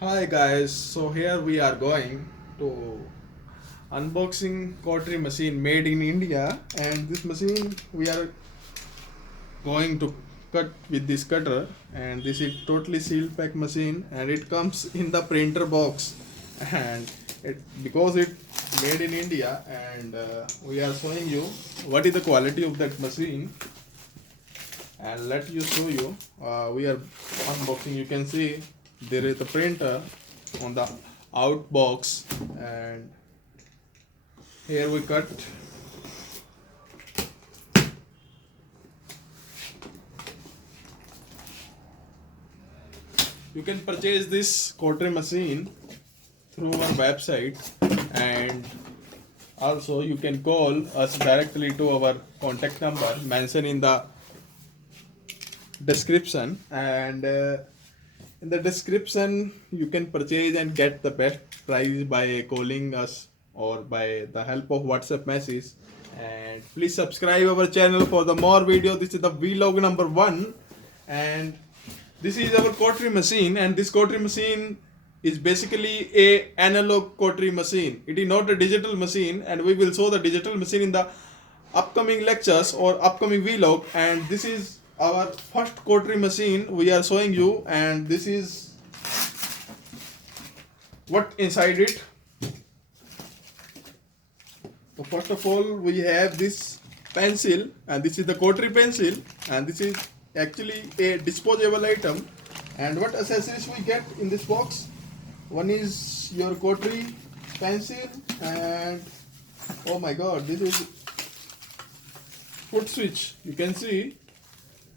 Hi guys, so here we are going to unboxing cautery machine made in India, and this machine we are going to cut with this cutter, and this is totally sealed pack machine, and it comes in the printer box, and it because it made in India, and we are showing you what is the quality of that machine, and let you show you. We are unboxing. You can see there is a printer on the out box, and here we cut. You can purchase this cautery machine through our website, and also you can call us directly to our contact number mentioned in the description, and in the description you can purchase and get the best price by calling us or by the help of WhatsApp message. And please subscribe our channel for the more video. This is the vlog number 1, and this is our cautery machine, and this cautery machine is basically a analog cautery machine. It is not a digital machine, and we will show the digital machine in the upcoming lectures or upcoming vlog. And this is our first cautery machine we are showing you, and this is what inside it. So first of all, we have this pencil, and this is the cautery pencil, and this is actually a disposable item. And what accessories we get in this box? One is your cautery pencil, and oh my god, this is foot switch. You can see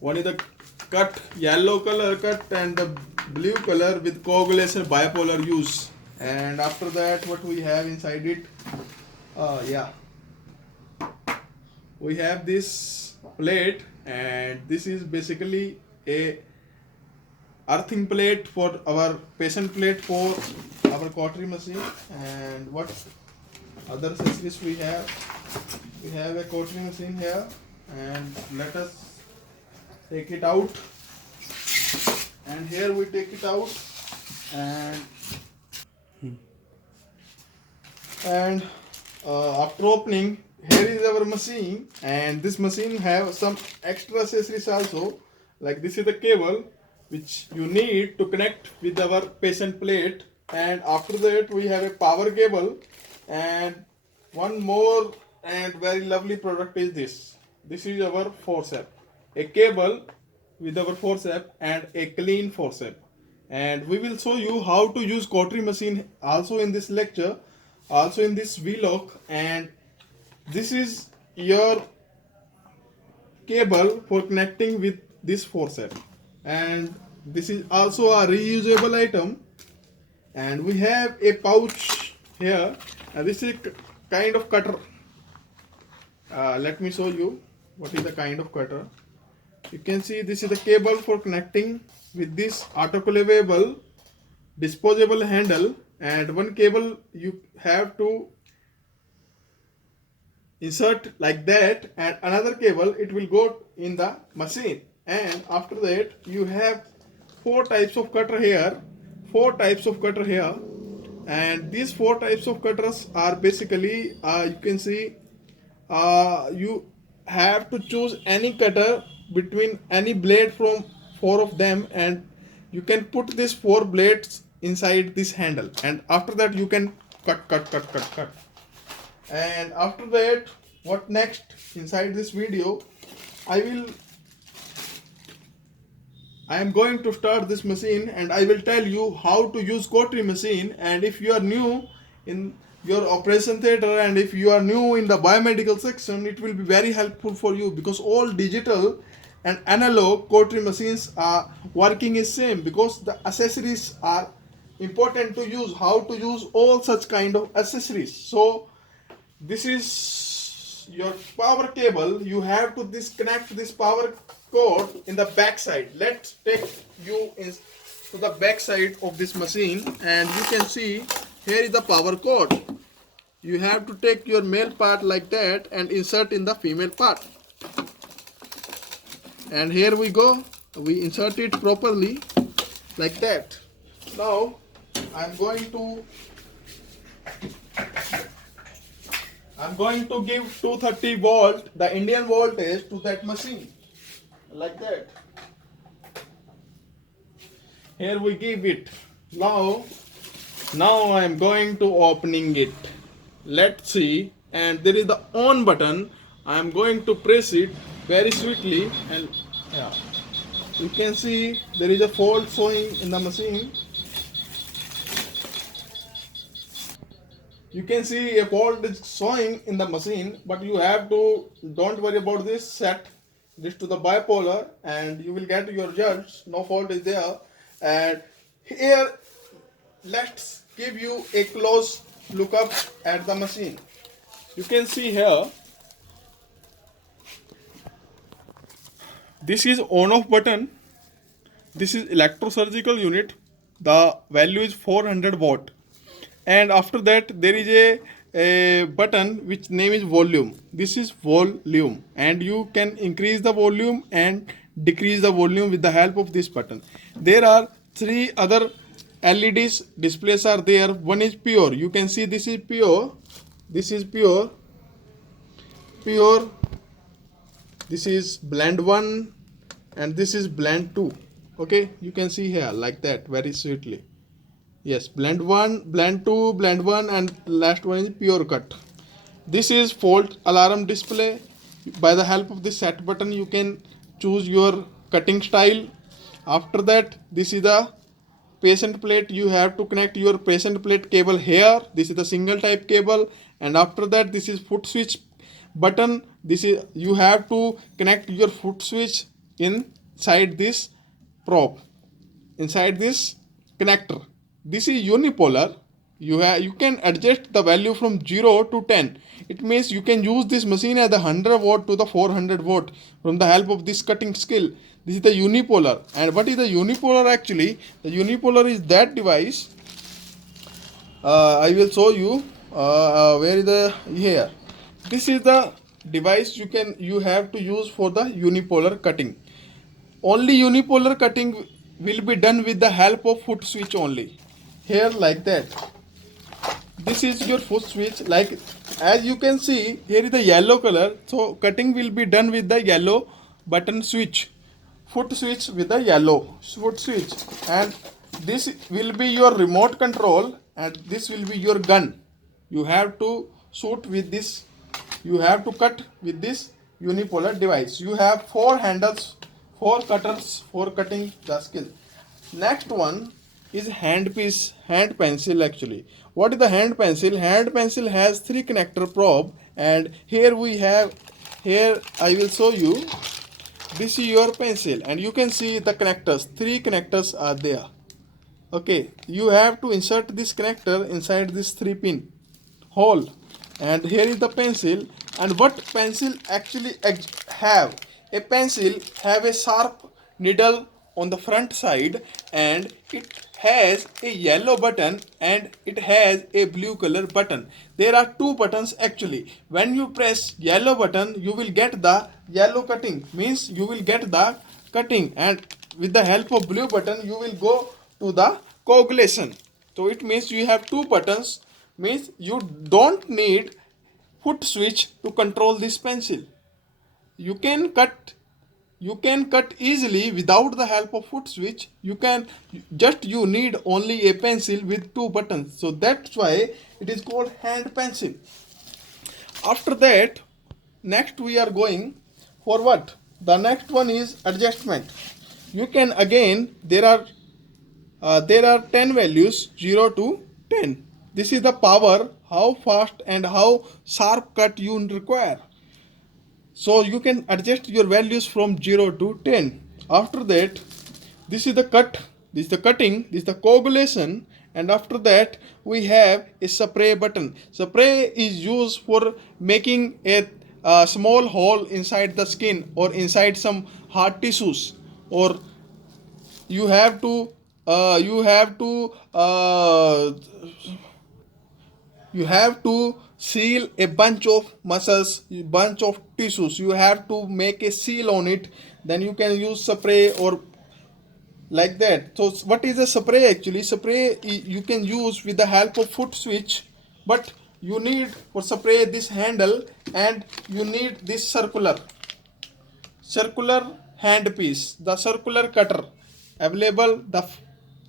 one is the cut, yellow color cut, and the blue color with coagulation bipolar use. And after that, what we have inside it? Yeah, we have this plate, and this is basically a earthing plate for our patient plate for our cautery machine. And what other accessories we have? We have a cautery machine here, and let us take it out. And here we take it out, and and after opening, here is our machine, and this machine have some extra accessories also. Like this is the cable which you need to connect with our patient plate, and after that we have a power cable. And one more and very lovely product is this is our forceps, a cable with our forceps and a clean forceps. And we will show you how to use cautery machine also in this lecture, also in this vlog. And this is your cable for connecting with this forceps, and this is also a reusable item. And we have a pouch here, and this is kind of cutter. Let me show you what is the kind of cutter. You can see this is the cable for connecting with this autoclavable disposable handle, and one cable you have to insert like that, and another cable it will go in the machine. And after that you have four types of cutter here, and these four types of cutters are basically you can see you have to choose any cutter between any blade from four of them, and you can put these four blades inside this handle, and after that you can cut. And after that, what next inside this video, I am going to start this machine, and I will tell you how to use cautery machine. And if you are new in your operation theater, and if you are new in the biomedical section, it will be very helpful for you, because all digital and analog cautery machines are working is same, because the accessories are important to use, how to use all such kind of accessories. So this is your power cable. You have to disconnect this power cord in the back side. Let's take you to the back side of this machine, and you can see here is the power cord. You have to take your male part like that and insert in the female part, and here we go, we insert it properly like that. Now I'm going to I'm going to give 230 volt, the Indian voltage, to that machine, like that. Here we give it. Now I am going to opening it. Let's see. And there is the on button. I am going to press it very swiftly, and yeah, you can see there is a fault showing in the machine. You can see a fault is showing in the machine, but you have to, don't worry about this, set this to the bipolar and you will get your results. No fault is there. And here, let's give you a close look up at the machine. You can see here, this is on off button. This is electrosurgical unit. The value is 400 watt. And after that there is a button which name is volume. This is volume, and you can increase the volume and decrease the volume with the help of this button. There are three other LEDs displays are there. One is pure. You can see this is pure. This is pure. This is blend 1 and this is blend 2. Okay, you can see here like that very sweetly. Yes, blend 1, blend 2, blend 1, and last one is pure cut. This is fault alarm display. By the help of this set button you can choose your cutting style. After that, this is the patient plate. You have to connect your patient plate cable here. This is the single type cable. And after that, this is foot switch button. This is, you have to connect your foot switch inside this probe, inside this connector. This is unipolar. You can adjust the value from 0 to 10. It means you can use this machine as the 100 watt to the 400 watt from the help of this cutting skill. This is the unipolar. And what is the unipolar actually? The unipolar is that device. I will show you where is the here. This is the device you have to use for the unipolar cutting. Only unipolar cutting will be done with the help of foot switch only. Here like that. This is your foot switch. Like as you can see, here is the yellow color. So cutting will be done with the yellow button switch. Foot switch with the yellow foot switch. And this will be your remote control and this will be your gun. You have to shoot with this. You have to cut with this unipolar device. You have 4 handles, 4 cutters for cutting the skill. Next one is hand pencil actually. What is the hand pencil? Hand pencil has 3 connector probe, and here I will show you. This is your pencil and you can see the connectors. 3 connectors are there. Okay, you have to insert this connector inside this 3 pin hole, and here is the pencil. And what pencil actually have? A pencil have a sharp needle on the front side, and it has a yellow button and it has a blue color button. There are 2 buttons actually. When you press yellow button, you will get the yellow cutting, means you will get the cutting, and with the help of blue button you will go to the coagulation. So it means you have 2 buttons, means you don't need foot switch to control this pencil. You can cut easily without the help of foot switch. You need only a pencil with 2 buttons. So that's why it is called hand pencil. After that, next we are going for what? The next one is adjustment. You can again, there are 10 values, 0 to 10. This is the power, how fast and how sharp cut you require. So you can adjust your values from 0 to 10. After that, this is the cut, this is the cutting, this is the coagulation, and after that we have a spray button. Spray is used for making a small hole inside the skin or inside some hard tissues, or you have to seal a bunch of muscles, bunch of tissues. You have to make a seal on it. Then you can use spray or like that. So what is a spray actually? Spray you can use with the help of foot switch, but you need for spray this handle, and you need this circular hand piece, the circular cutter available, the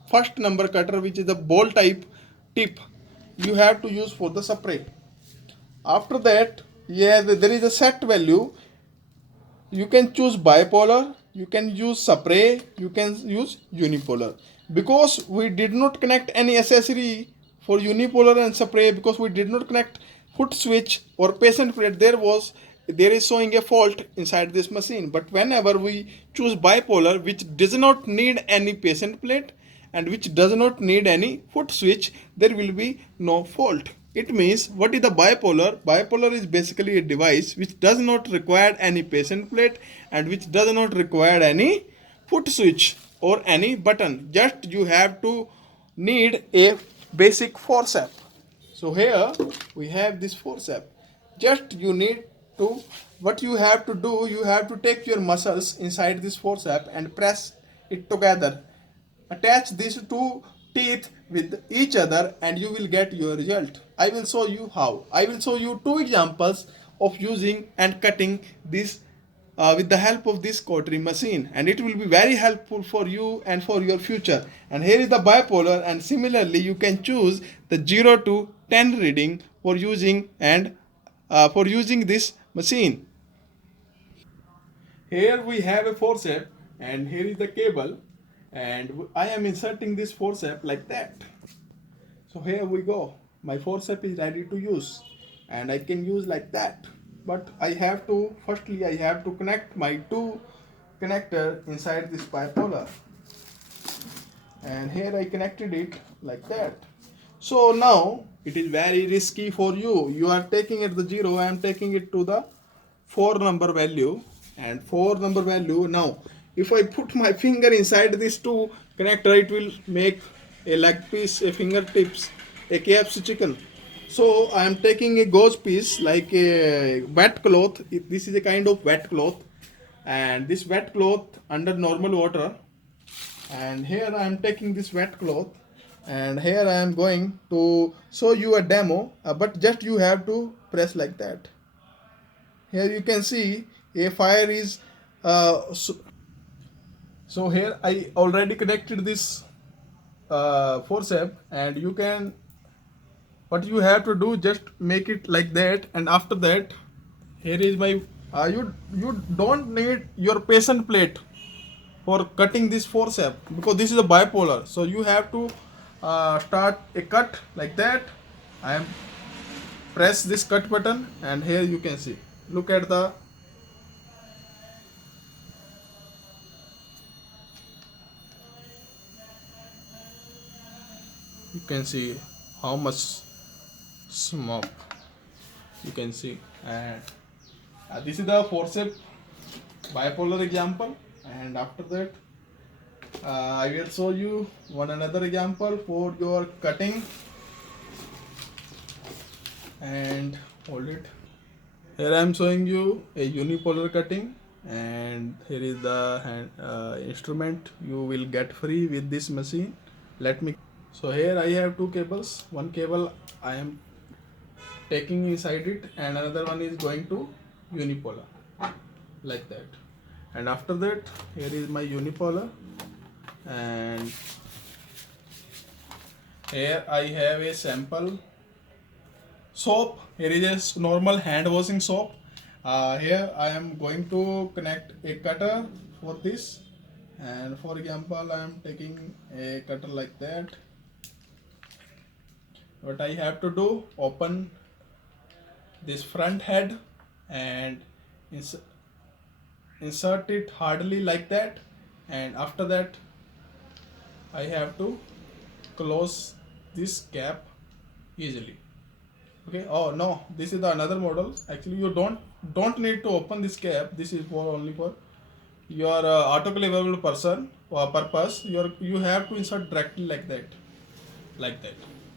first number cutter, which is the ball type tip, you have to use for the spray. After that, yeah, there is a set value. You can choose bipolar, you can use spray, you can use unipolar. Because we did not connect any accessory for unipolar and spray, because we did not connect foot switch or patient plate, there is showing a fault inside this machine. But whenever we choose bipolar, which does not need any patient plate and which does not need any foot switch, there will be no fault. It means, what is the bipolar? Bipolar is basically a device which does not require any patient plate and which does not require any foot switch or any button. Just you have to need a basic forceps. So here we have this forceps. Just you need to, what you have to do, you have to take your muscles inside this forceps and press it together. Attach these two teeth with each other and you will get your result. I will show you how. I will show you two examples of using and cutting this with the help of this cautery machine, and it will be very helpful for you and for your future. And here is the bipolar, and similarly you can choose the 0 to 10 reading for using and for using this machine. Here we have a forceps and here is the cable, and I am inserting this forceps like that. So here we go. My forceps is ready to use and I can use like that. But I have to, firstly I have to connect my two connector inside this bipolar. And here I connected it like that. So now it is very risky for you. You are taking it the 0, I am taking it to the 4 number value, and 4 number value. Now if I put my finger inside this two connector, it will make a leg piece, a fingertips, a KFC chicken. So I am taking a gauze piece like a wet cloth. This is a kind of wet cloth, and this wet cloth under normal water, and here I am taking this wet cloth, and here I am going to show you a demo, but just you have to press like that. Here you can see a fire is so here I already connected this forceps, and you can, what you have to do, just make it like that. And after that, here is my you don't need your patient plate for cutting this forceps, because this is a bipolar. So you have to start a cut like that. I am press this cut button, and here you can see, look at the, you can see how much smoke you can see. And this is the forceps bipolar example. And after that I will show you one another example for your cutting. And hold it. Here I am showing you a unipolar cutting, and here is the instrument you will get free with this machine. Let me. So here I have two cables. One cable I am taking inside it, and another one is going to unipolar like that. And after that, here is my unipolar, and here I have a sample soap. Here is a normal hand washing soap. Here I am going to connect a cutter for this, and for example I am taking a cutter like that. What I have to do, open this front head and insert it hardly like that, and after that I have to close this cap easily. Okay. Oh no, this is the another model. Actually you don't need to open this cap. This is for only for your autoclavable purpose. You have to insert directly like that,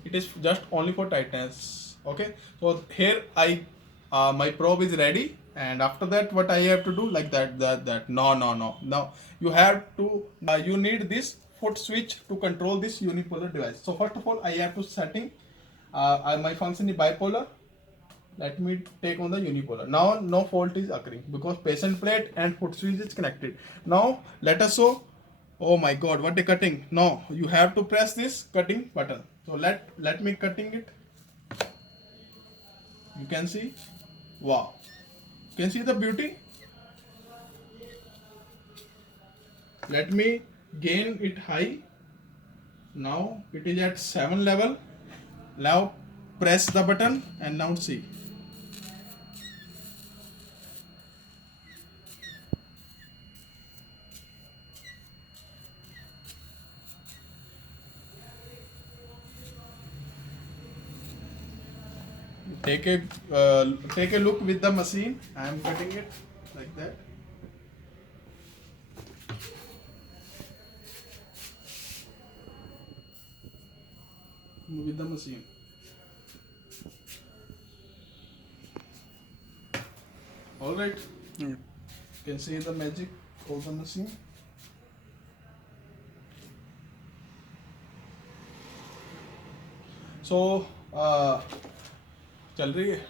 it is just only for tightness. Okay. So here I my probe is ready, And after that, what I have to do, like that. No. You have to, you need this foot switch to control this unipolar device. So first of all, I have to setting my function is bipolar. Let me take on the unipolar. Now no fault is occurring because patient plate and foot switch is connected. Now let us show. Oh my god, what a cutting. No, you have to press this cutting button. So let me cutting it. You can see. Wow. You can see the beauty. Let me gain it high. Now it is at 7 level. Now press the button and now see. Take a look with the machine. I am cutting it like that. With the machine. All right. You can see the magic of the machine. So चल रही है.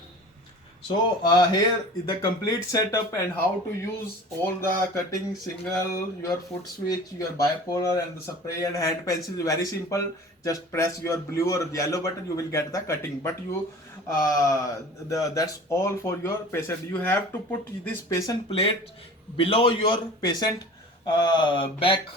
So here is the complete setup and how to use all the cutting signal, your foot switch, your bipolar and the spray and hand pencil is very simple. Just press your blue or yellow button, you will get the cutting. But you that's all for your patient. You have to put this patient plate below your patient back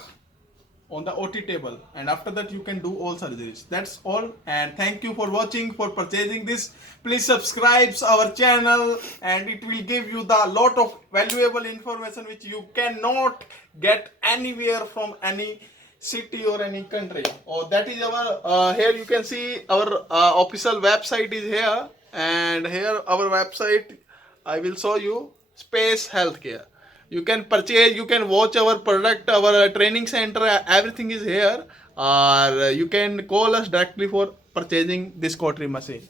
on the OT table, and after that you can do all surgeries. That's all, and thank you for watching, for purchasing this. Please subscribe our channel, and it will give you the lot of valuable information which you cannot get anywhere from any city or any country. Oh, that is our here you can see our official website is here, and here our website I will show you. Space Healthcare. You can purchase, you can watch our product, our training center, everything is here. Or you can call us directly for purchasing this cautery machine.